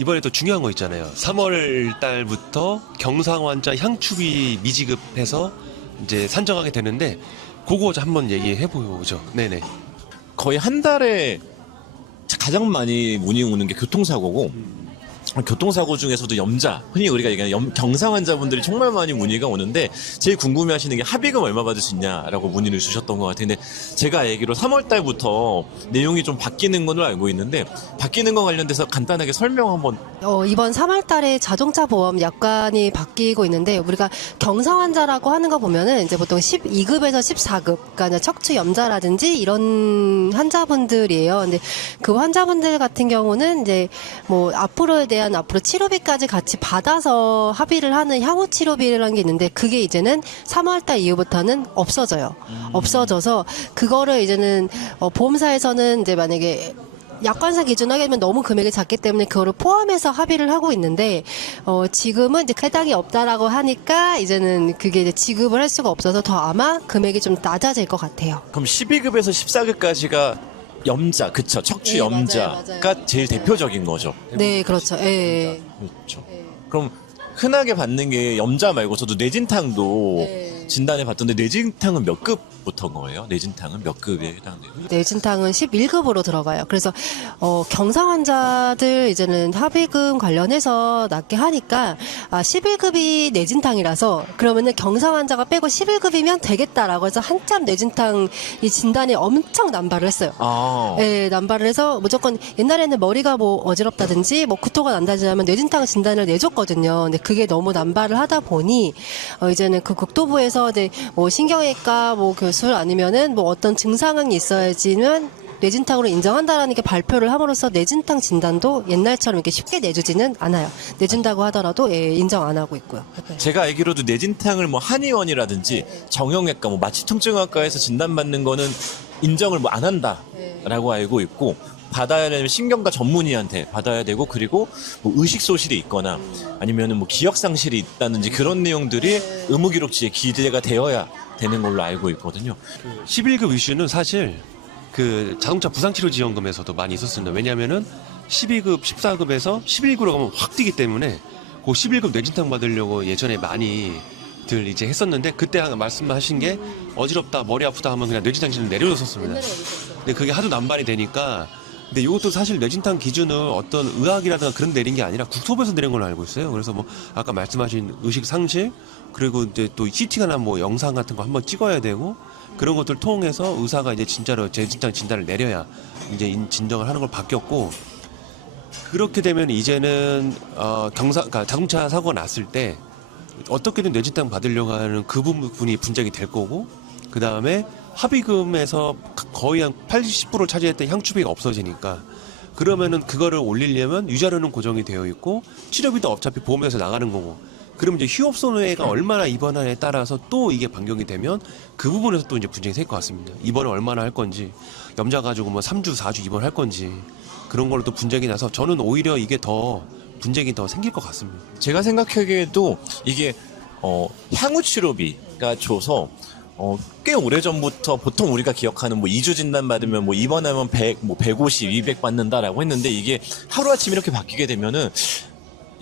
이번에 또 중요한 거 있잖아요. 3월 달부터 경상환자 향추비 미지급해서 이제 산정하게 되는데 그거 한번 얘기해 보죠. 네네. 거의 한 달에 가장 많이 문의 오는 게 교통사고고, 교통사고 중에서도 염자, 흔히 우리가 얘기하는 경상 환자분들이 정말 많이 문의가 오는데, 제일 궁금해하시는 게 합의금 얼마 받을 수 있냐라고 문의를 주셨던 것 같은데, 제가 알기로 3월 달부터 내용이 좀 바뀌는 걸로 알고 있는데, 바뀌는 거 관련돼서 간단하게 설명 한번. 이번 3월 달에 자동차 보험 약관이 바뀌고 있는데, 우리가 경상 환자라고 하는 거 보면은 이제 보통 12급에서 14급, 그러니까 이제 척추 염자라든지 이런 환자분들이에요. 근데 그 환자분들 같은 경우는 이제 뭐 앞으로 치료비까지 같이 받아서 합의를 하는 향후 치료비라는 게 있는데, 그게 이제는 3월 달 이후부터는 없어져요. 없어져서 그거를 이제는 보험사에서는 이제 만약에 약관상 기준 하게 되면 너무 금액이 작기 때문에 그거를 포함해서 합의를 하고 있는데, 지금은 이제 해당이 없다라고 하니까 이제는 그게 이제 지급을 할 수가 없어서 더 아마 금액이 좀 낮아질 것 같아요. 그럼 12급에서 14급까지가 염자, 그쵸? 척추 네, 염자가 맞아요. 제일 대표적인 거죠. 네, 그렇죠. 예. 그렇죠. 그럼 흔하게 받는 게 염자 말고서도 뇌진탕도 네. 진단해 봤던데, 뇌진탕은 몇 급부터인 거예요? 뇌진탕은 몇 급에 해당돼요? 뇌진탕은 11급으로 들어가요. 그래서 경상 환자들 이제는 합의금 관련해서 낮게 하니까 11급이 뇌진탕이라서 그러면은 경상 환자가 빼고 11급이면 되겠다라고 해서 한참 뇌진탕 이 진단에 엄청 남발을 했어요. 아, 네, 남발을 해서 무조건 옛날에는 머리가 뭐 어지럽다든지 뭐 구토가 난다든지 하면 뇌진탕 진단을 내줬거든요. 근데 그게 너무 남발을 하다 보니 이제는 그 국토부에서 이제 뭐 신경외과 뭐 교수 아니면은 뭐 어떤 증상이 있어야지만 뇌진탕으로 인정한다라는 게 발표를 함으로써 뇌진탕 진단도 옛날처럼 이렇게 쉽게 내주지는 않아요. 내준다고 하더라도 인정 안 하고 있고요. 제가 알기로도 뇌진탕을 뭐 한의원이라든지 정형외과, 뭐 마취통증학과에서 진단받는 거는 인정을 뭐 안 한다라고 알고 있고, 받아야 되면 신경과 전문의한테 받아야 되고, 그리고 뭐 의식 소실이 있거나 아니면은 뭐 기억 상실이 있다든지 그런 내용들이 의무기록지에 기재가 되어야 되는 걸로 알고 있거든요. 11급 이슈는 사실 그 자동차 부상치료지원금에서도 많이 있었습니다. 왜냐하면은 12급, 14급에서 11급으로 가면 확 뛰기 때문에 그 11급 뇌진탕 받으려고 예전에 많이들 이제 했었는데, 그때 말씀하신 게 어지럽다, 머리 아프다 하면 그냥 뇌진탕 기준을 내려줬었습니다. 근데 그게 하도 남발이 되니까, 근데 이것도 사실 뇌진탕 기준을 어떤 의학이라든가 그런 내린 게 아니라 국토부에서 내린 걸로 알고 있어요. 그래서 뭐 아까 말씀하신 의식 상실, 그리고 이제 또 CT가나 뭐 영상 같은 거 한번 찍어야 되고, 그런 것들 통해서 의사가 이제 진짜로 뇌진탕 진단을 내려야 이제 진정을 하는 걸 바뀌었고, 그렇게 되면 이제는 그러니까 자동차 사고가 났을 때 어떻게든 뇌진탕 받으려고 하는 그 부분이 분쟁이 될 거고, 그 다음에 합의금에서 거의 한 80%를 차지했던 향추비가 없어지니까, 그러면은 그거를 올리려면 유자료는 고정이 되어 있고 치료비도 어차피 보험에서 나가는 거고, 그러면 이제 휴업 손해가 얼마나 입원하냐에 따라서 또 이게 변경이 되면 그 부분에서 또 이제 분쟁이 생 것 같습니다. 입원을 얼마나 할 건지, 염자 가지고 뭐 3주, 4주 입원할 건지, 그런 걸로 또 분쟁이 나서 저는 오히려 이게 더 분쟁이 더 생길 것 같습니다. 제가 생각하기에도 이게 향후 치료비가 줘서 꽤 오래전부터 보통 우리가 기억하는 뭐 2주 진단 받으면 뭐 입원하면 100, 뭐 150, 200 받는다라고 했는데, 이게 하루아침에 이렇게 바뀌게 되면은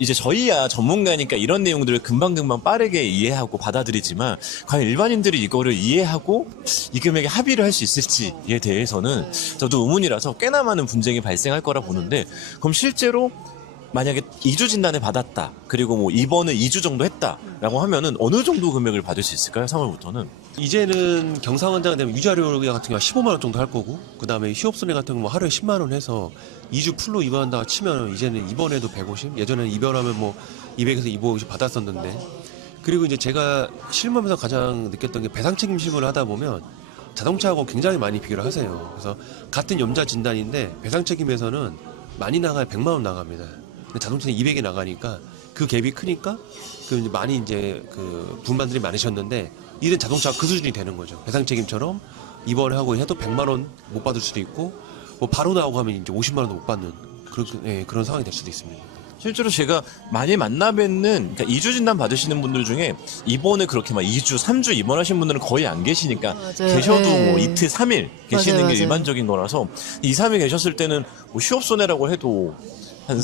이제 저희야 전문가니까 이런 내용들을 금방금방 빠르게 이해하고 받아들이지만, 과연 일반인들이 이거를 이해하고 이 금액에 합의를 할 수 있을지에 대해서는 저도 의문이라서 꽤나 많은 분쟁이 발생할 거라 보는데, 그럼 실제로 만약에 2주 진단을 받았다, 그리고 뭐 입원을 2주 정도 했다라고 하면은 어느 정도 금액을 받을 수 있을까요? 3월부터는? 이제는 경상 환자가 되면 유자료 같은 경우 15만 원 정도 할 거고, 그 다음에 휴업손해 같은 경우 하루에 10만 원 해서 2주 풀로 입원한다고 치면 이제는 입원해도 150, 예전에는 입원하면 뭐 200에서 250 받았었는데, 그리고 이제 제가 실무하면서 가장 느꼈던 게 배상 책임 실무를 하다 보면 자동차하고 굉장히 많이 비교를 하세요. 그래서 같은 염자 진단인데 배상 책임에서는 많이 나가야 100만 원 나갑니다. 근데 자동차는 200이 나가니까 그 갭이 크니까 그 이제 많이 이제 그 분반들이 많으셨는데, 이젠 자동차 그 수준이 되는 거죠. 배상 책임처럼 입원을 하고 해도 100만 원 못 받을 수도 있고, 뭐 바로 나오고 하면 이제 50만 원도 못 받는 그런 상황이 될 수도 있습니다. 실제로 제가 많이 만나 뵙는, 그러니까 2주 진단 받으시는 분들 중에 입원을 그렇게 막 2주, 3주 입원하신 분들은 거의 안 계시니까, 맞아요. 계셔도 네. 뭐 이틀, 3일 계시는 맞아요, 게 맞아요. 일반적인 거라서, 2, 3일 계셨을 때는 뭐 휴업 손해라고 해도 한 2,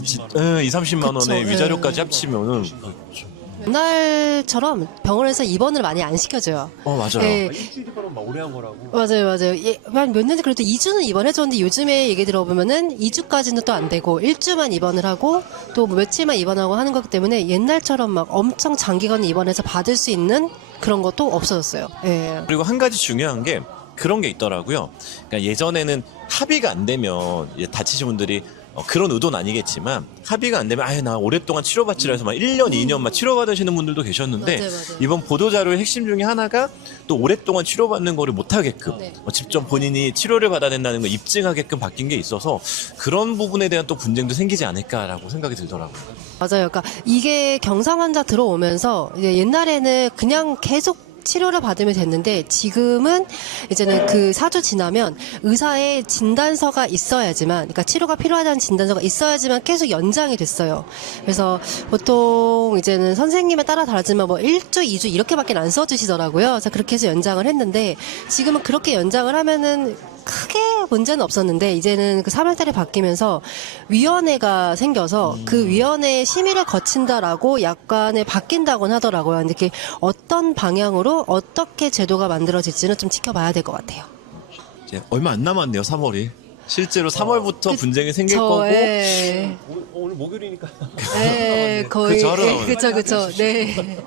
30만 원의 그쵸, 위자료까지 네. 합치면은 옛날처럼 병원에서 입원을 많이 안 시켜줘요. 맞아요. 예, 일주일 입원은 막 오래 한 거라고. 맞아요. 예, 몇 년째 그래도 2주는 입원해줬는데 요즘에 얘기 들어보면은 2주까지는 또 안 되고 1주만 입원을 하고 또 뭐 며칠만 입원하고 하는 거기 때문에 옛날처럼 막 엄청 장기간 입원해서 받을 수 있는 그런 것도 없어졌어요. 예. 그리고 한 가지 중요한 게 그런 게 있더라고요. 그러니까 예전에는 합의가 안 되면 이제 다치신 분들이 그런 의도는 아니겠지만 합의가 안 되면 아예 나 오랫동안 치료받지라 해서 막 1년, 2년 막 치료받으시는 분들도 계셨는데 맞아요. 이번 보도자료의 핵심 중에 하나가 또 오랫동안 치료받는 거를 못하게끔 네. 직접 본인이 치료를 받아야 된다는 걸 입증하게끔 바뀐 게 있어서 그런 부분에 대한 또 분쟁도 생기지 않을까라고 생각이 들더라고요. 맞아요. 그러니까 이게 경상 환자 들어오면서 이제 옛날에는 그냥 계속 치료를 받으면 됐는데 지금은 이제는 그 4주 지나면 의사의 진단서가 있어야지만, 그러니까 치료가 필요하다는 진단서가 있어야지만 계속 연장이 됐어요. 그래서 보통 이제는 선생님에 따라 다르지만 뭐 1주, 2주 이렇게밖에 안 써주시더라고요. 그래서 그렇게 해서 연장을 했는데 지금은 그렇게 연장을 하면은 크게 문제는 없었는데 이제는 그 3월달에 바뀌면서 위원회가 생겨서 그 위원회의 심의를 거친다라고 약관에 바뀐다고는 하더라고요. 근데 이게 어떤 방향으로 어떻게 제도가 만들어질지는 좀 지켜봐야 될 것 같아요. 이제 얼마 안 남았네요, 3월이. 실제로 3월부터 분쟁이 생길 거고 예. 오늘 목요일이니까. 예, 거의. 그쵸, 하루 예, 그쵸. 네.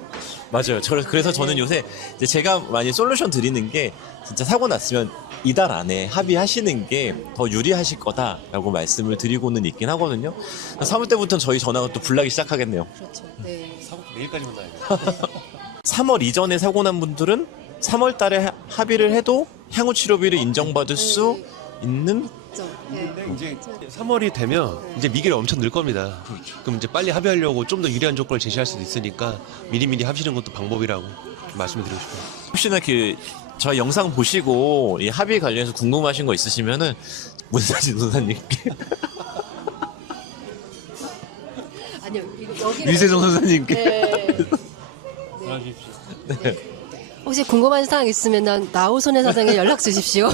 맞아요. 그래서 저는 요새 이제 제가 많이 솔루션 드리는 게 진짜 사고 났으면 이달 안에 합의하시는 게 더 유리하실 거다라고 말씀을 드리고는 있긴 하거든요. 3월 때부터는 저희 전화가 또 불나기 시작하겠네요. 그렇죠. 네. 사고도 내일까지만 나야 3월 이전에 사고 난 분들은 3월 달에 합의를 해도 향후 치료비를 인정받을 수 있는 네. 근데 이제 3월이 되면 이제 미결이 엄청 늘 겁니다. 그럼 이제 빨리 합의하려고 좀 더 유리한 조건을 제시할 수도 있으니까 미리미리 합의하는 것도 방법이라고 말씀을 드리고 싶어요. 혹시나 저희 영상 보시고 이 합의 관련해서 궁금하신 거 있으시면은 문사진 선사님께 아니요, 이거 여기. 위세정 선사님께 네. 전화주십시오. 혹시 궁금한 사항 있으면 나우손의 사장에 연락 주십시오.